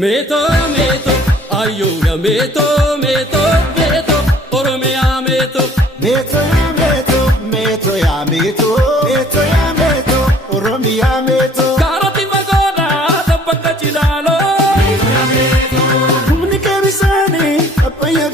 Meto meto ayuya meto meto meto oromia meto meto ya meto oromia meto karati magoda tapaka chilalo meto ya meto kumni kabisani apaya